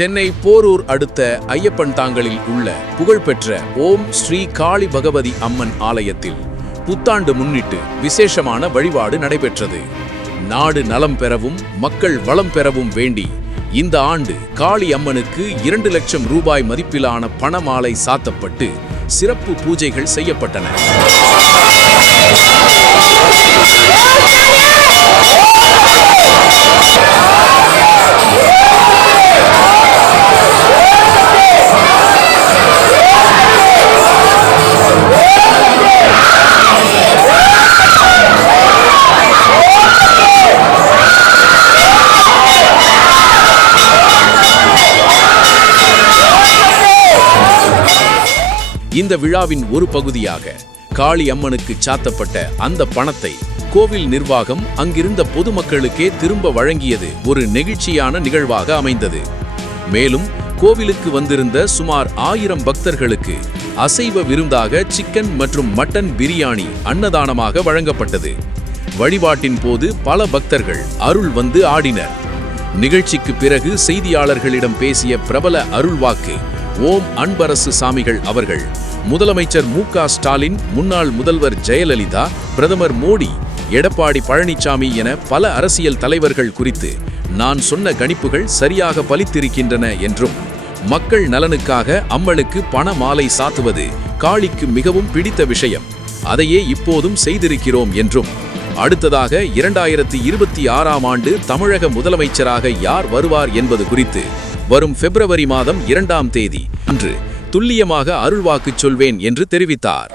சென்னை போரூர் அடுத்த ஐயப்பன் தாங்கலில் உள்ள புகழ்பெற்ற ஓம் ஸ்ரீ காளி பகவதி அம்மன் ஆலயத்தில் புத்தாண்டு முன்னிட்டு விசேஷமான வழிபாடு நடைபெற்றது. நாடு நலம் பெறவும் மக்கள் வளம் பெறவும் வேண்டி இந்த ஆண்டு காளி அம்மனுக்கு 2 லட்சம் ரூபாய் மதிப்பிலான பணமாலை சாத்தப்பட்டு சிறப்பு பூஜைகள் செய்யப்பட்டன. இந்த விழாவின் ஒரு பகுதியாக காளி அம்மனுக்கு சாத்தப்பட்ட அந்த பணத்தை கோவில் நிர்வாகம் அங்கிருந்த பொதுமக்களுக்கே திரும்ப வழங்கியது ஒரு நெகிழ்ச்சியான நிகழ்வாக அமைந்தது. மேலும் கோவிலுக்கு வந்திருந்த சுமார் 1000 பக்தர்களுக்கு அசைவ விருந்தாக சிக்கன் மற்றும் மட்டன் பிரியாணி அன்னதானமாக வழங்கப்பட்டது. வழிபாட்டின் போது பல பக்தர்கள் அருள் வந்து ஆடினர். நிகழ்ச்சிக்கு பிறகு செய்தியாளர்களிடம் பேசிய பிரபல அருள்வாக்கு ஓம் அன்பரசு சாமிகள் அவர்கள் முதலமைச்சர் மு.க. ஸ்டாலின், முன்னாள் முதல்வர் ஜெயலலிதா, பிரதமர் மோடி, எடப்பாடி பழனிசாமி என பல அரசியல் தலைவர்கள் குறித்து நான் சொன்ன கணிப்புகள் சரியாக பலித்திருக்கின்றன என்றும், மக்கள் நலனுக்காக அம்மனுக்கு பண மாலை சாத்துவது காளிக்கு மிகவும் பிடித்த விஷயம், அதையே இப்போதும் செய்திருக்கிறோம் என்றும், அடுத்ததாக 2026ஆம் ஆண்டு தமிழக முதலமைச்சராக யார் வருவார் என்பது குறித்து வரும் பிப்ரவரி மாதம் 2ஆம் தேதி அன்று துல்லியமாக அருள்வாக்கு சொல்வேன் என்று தெரிவித்தார்.